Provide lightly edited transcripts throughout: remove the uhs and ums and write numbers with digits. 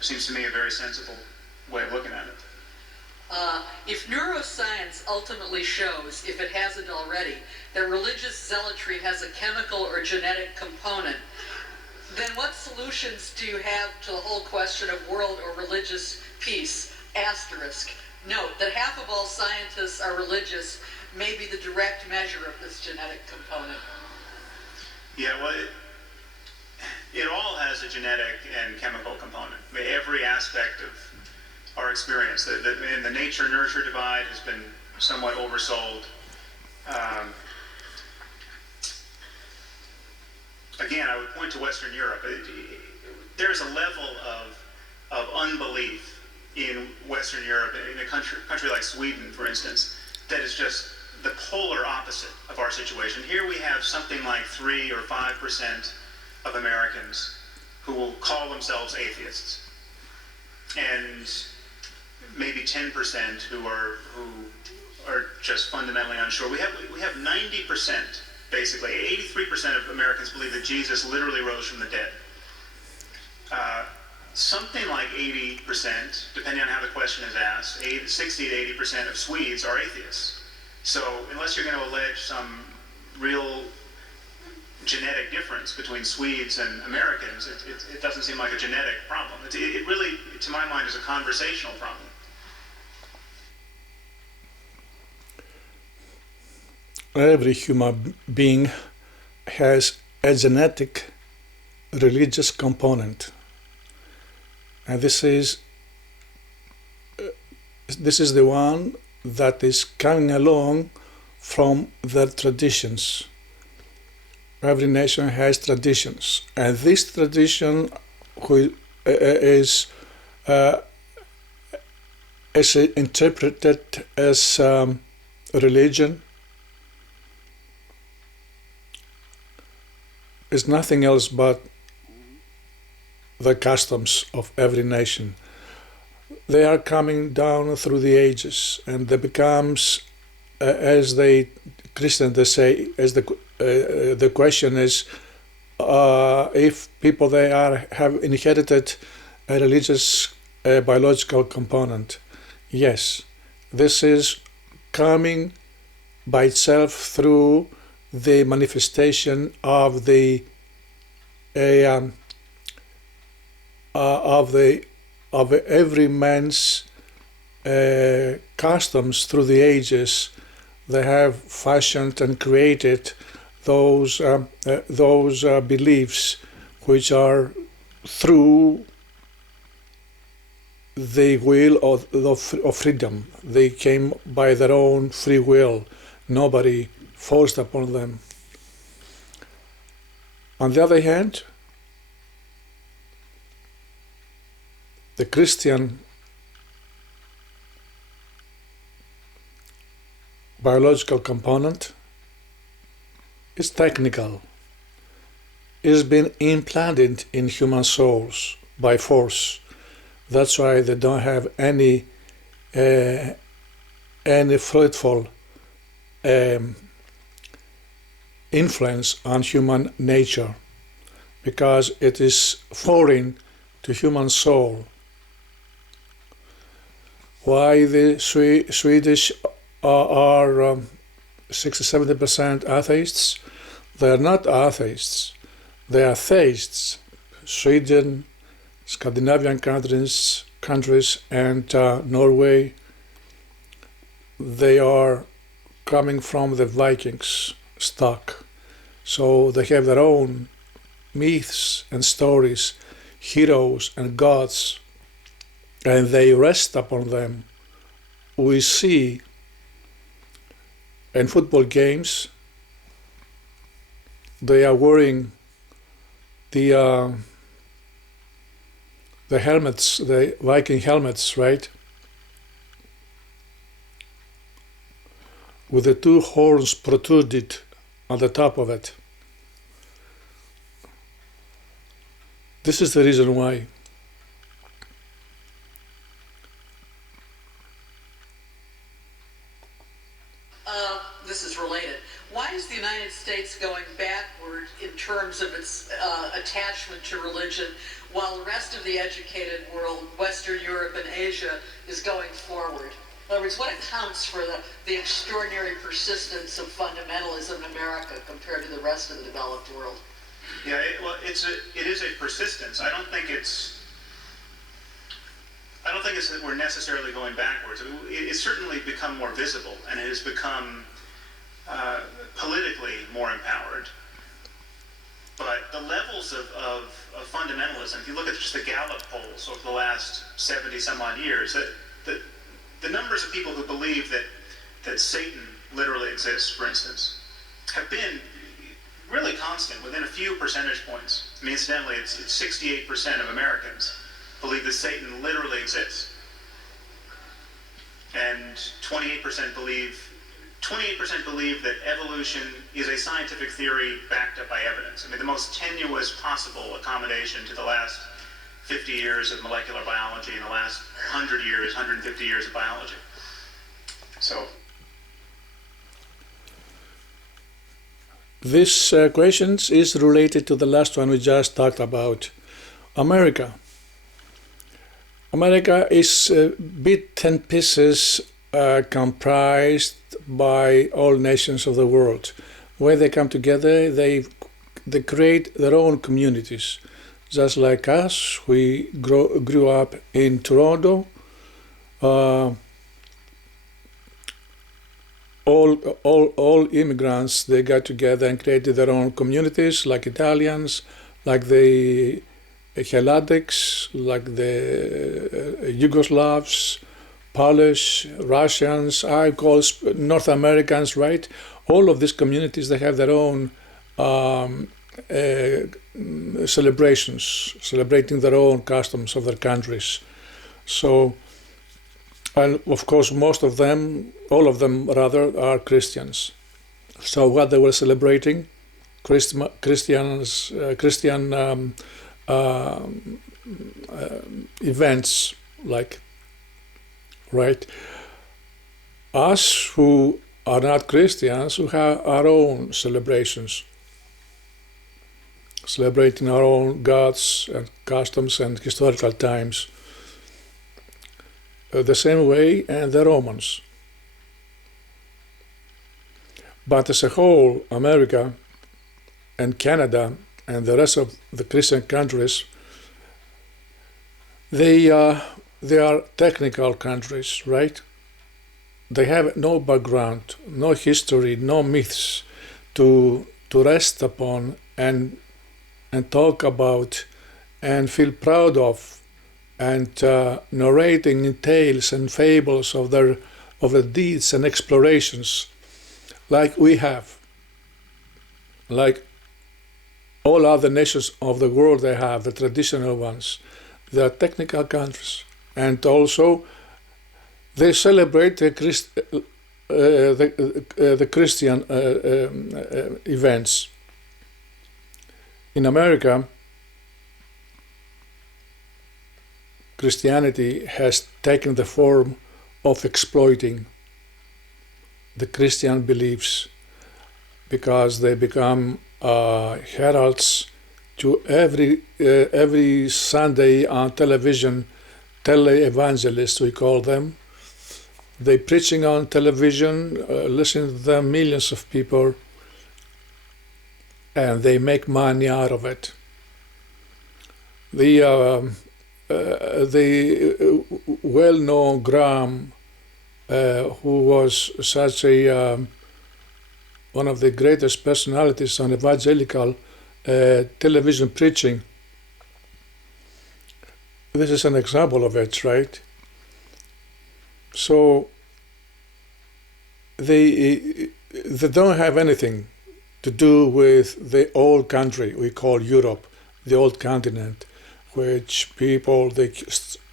seems to me a very sensible way of looking at it. If neuroscience ultimately shows, if it hasn't already, that religious zealotry has a chemical or genetic component, then what solutions do you have to the whole question of world or religious peace? Asterisk. Note that half of all scientists are religious may be the direct measure of this genetic component. Yeah, well, it all has a genetic and chemical component. I mean, every aspect of our experience. The nature-nurture divide has been somewhat oversold. Again, I would point to Western Europe. There's a level of unbelief in Western Europe, in a country like Sweden, for instance, that is just the polar opposite of our situation. Here we have something like 3 or 5% of Americans who will call themselves atheists, and maybe 10% who are just fundamentally unsure. We have 90%, basically 83% of Americans believe that Jesus literally rose from the dead. Something like 80%, depending on how the question is asked, 60 to 80% of Swedes are atheists. So unless you're going to allege some real genetic difference between Swedes and Americans, it doesn't seem like a genetic problem. It really, to my mind, is a conversational problem. Every human being has a genetic religious component, and this is the one that is coming along from their traditions. Every nation has traditions, and this tradition is interpreted as religion. Is nothing else but the customs of every nation. They are coming down through the ages, and they becomes, as they Christians they say, as the question is, if people have inherited a religious biological component. Yes, this is coming by itself through the manifestation of the of every man's customs through the ages. They have fashioned and created those beliefs which are through the will of freedom. They came by their own free will. Nobody forced upon them. On the other hand, the Christian biological component is technical. It's been implanted in human souls by force. That's why they don't have any fruitful influence on human nature, because it is foreign to human soul. Why the Swedish are 60-70% atheists? They are not atheists, they are theists. Sweden, Scandinavian countries and Norway, they are coming from the Vikings stock. So they have their own myths and stories, heroes and gods, and they rest upon them. We see in football games, they are wearing the helmets, the Viking helmets, right? With the two horns protruded on the top of it. This is the reason why. This is related. Why is the United States going backward in terms of its attachment to religion, while the rest of the educated world, Western Europe and Asia, is going forward? In other words, what accounts for the extraordinary persistence of fundamentalism in America compared to the rest of the developed world? Yeah, it is a persistence. I don't think it's that we're necessarily going backwards. It's certainly become more visible, and it has become politically more empowered. But the levels of fundamentalism, if you look at just the Gallup polls over the last 70 some odd years, the numbers of people who believe that Satan literally exists, for instance, have been really constant within a few percentage points. I mean, incidentally, it's 68% of Americans believe that Satan literally exists. And 28% believe that evolution is a scientific theory backed up by evidence. I mean, the most tenuous possible accommodation to the last 50 years of molecular biology and the last 100 years, 150 years of biology. So this question is related to the last one we just talked about, America. America is bit and pieces comprised by all nations of the world. When they come together, they create their own communities. Just like us, we grew up in Toronto. All immigrants, they got together and created their own communities, like Italians, like the Helladics, like the Yugoslavs, Polish, Russians, I call North Americans, right? All of these communities, they have their own celebrations, celebrating their own customs of their countries. So, and of course, most of them, all of them rather, are Christians. So what they were celebrating, Christian events, like, right? Us who are not Christians, who have our own celebrations, celebrating our own gods and customs and historical times. The same way and the Romans. But as a whole, America and Canada and the rest of the Christian countries, they are technical countries, right? They have no background, no history, no myths to rest upon and talk about and feel proud of, and narrating in tales and fables of their deeds and explorations, like we have, like all other nations of the world. They have the traditional ones. They are technical countries, and also they celebrate the Christian events. In America, Christianity has taken the form of exploiting the Christian beliefs, because they become heralds to every Sunday on television, tele-evangelists we call them. They preaching on television, listening to them, millions of people, and they make money out of it. The well-known Graham, who was such a one of the greatest personalities on evangelical television preaching, this is an example of it, right? So they don't have anything to do with the old country we call Europe, the old continent, which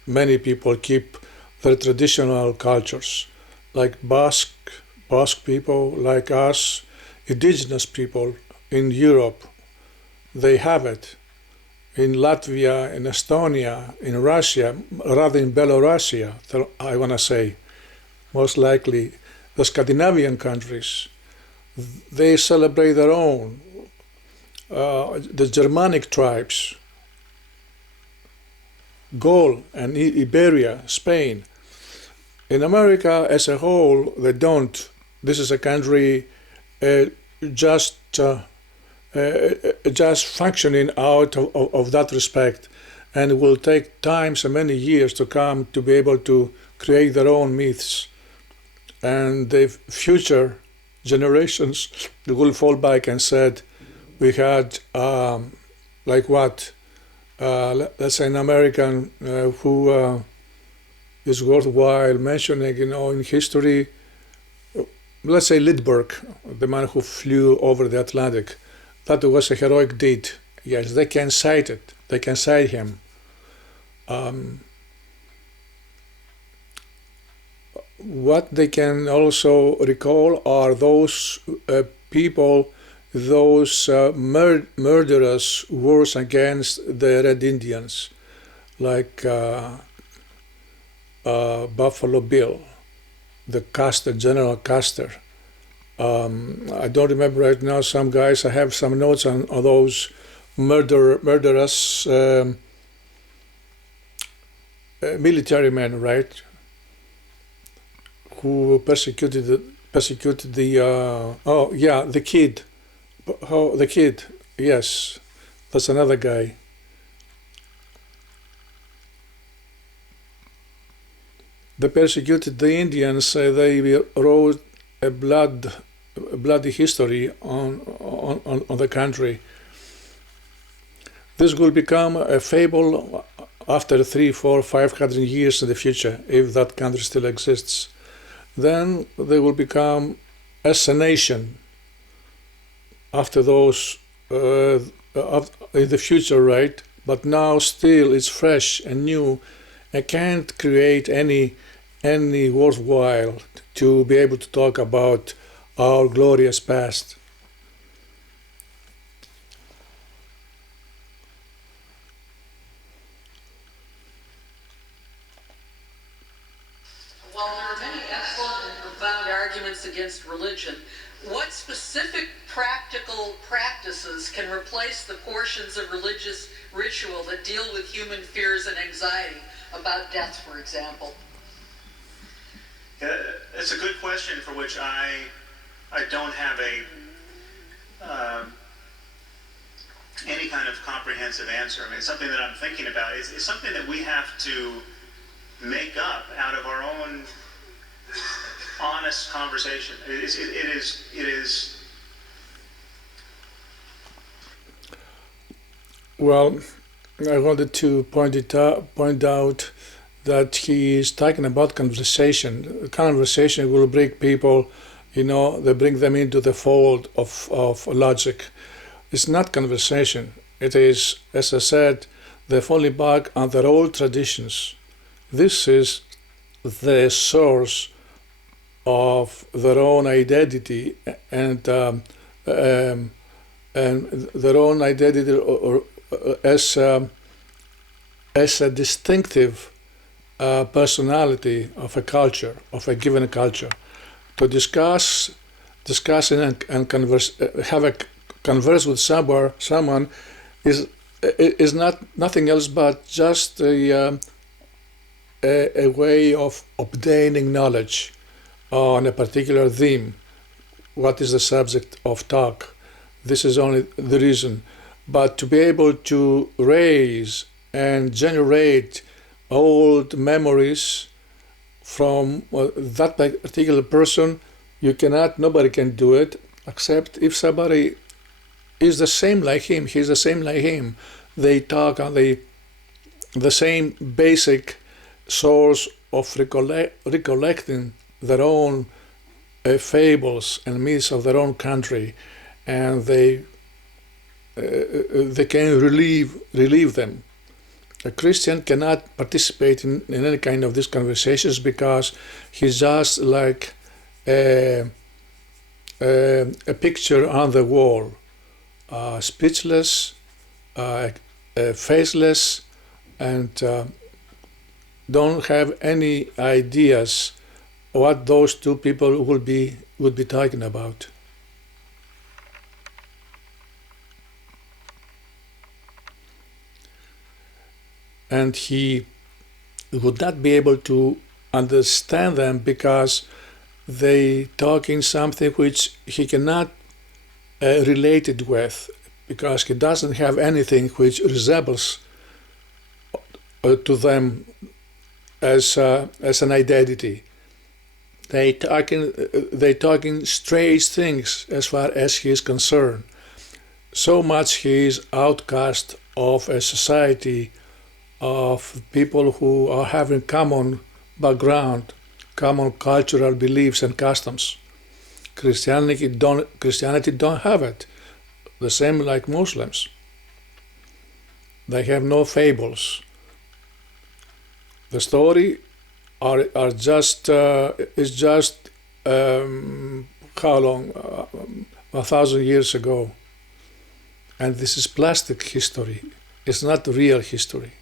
many people keep their traditional cultures, like Basque people, like us, indigenous people in Europe. They have it. In Latvia, in Estonia, in Russia, rather in Belarusia, I want to say, most likely the Scandinavian countries, they celebrate their own. The Germanic tribes, Gaul and Iberia, Spain. In America as a whole, they don't. This is a country uh, just uh, just functioning out of that respect, and it will take time, so many years to come to be able to create their own myths, and the future generations will fall back and said we had like what let's say an American who is worthwhile mentioning, in history. Let's say Lindbergh, the man who flew over the Atlantic. That was a heroic deed. Yes, they can cite it. They can cite him. What they can also recall are those people, those murderous wars against the Red Indians, like Buffalo Bill, the Custer, General Custer. I don't remember right now. Some guys, I have some notes on those murderous military men, right? Who persecuted the kid. Oh, the kid. Yes, that's another guy. They persecuted the Indians. They wrote a bloody history on the country. This will become a fable after 3, 4, 500 years in the future, if that country still exists. Then they will become as a nation after those in the future, right? But now still it's fresh and new. I can't create any worthwhile to be able to talk about our glorious past. While there are many excellent and profound arguments against religion, what specific practical practices can replace the portions of religious ritual that deal with human fears and anxiety about death, for example? It's a good question for which I don't have any kind of comprehensive answer. I mean, it's something that I'm thinking about. It's something that we have to make up out of our own honest conversation. It is. Well, I wanted to point out that he is talking about conversation. Conversation will bring people, they bring them into the fold of logic. It's not conversation. It is, as I said, they're falling back on their old traditions. This is the source of their own identity and their own identity as a distinctive personality of a culture, of a given culture. To discuss and converse with someone is nothing else but just a way of obtaining knowledge on a particular theme. What is the subject of talk? This is only the reason. But to be able to raise and generate old memories from that particular person, nobody can do it, except if somebody is the same like him, he's the same like him. They talk on the same basic source of recollecting their own fables and myths of their own country, and they can relieve them. A Christian cannot participate in any kind of these conversations because he's just like a picture on the wall, speechless, faceless, and don't have any ideas what those two people would be talking about. and he would not be able to understand them because they talk in something which he cannot relate it with, because he doesn't have anything which resembles to them as an identity. They talking strange things as far as he is concerned. So much he is outcast of a society of people who are having common background, common cultural beliefs and customs. Christianity don't have it. The same like Muslims. They have no fables. The story are just is just how long 1,000 years ago, and this is plastic history. It's not real history.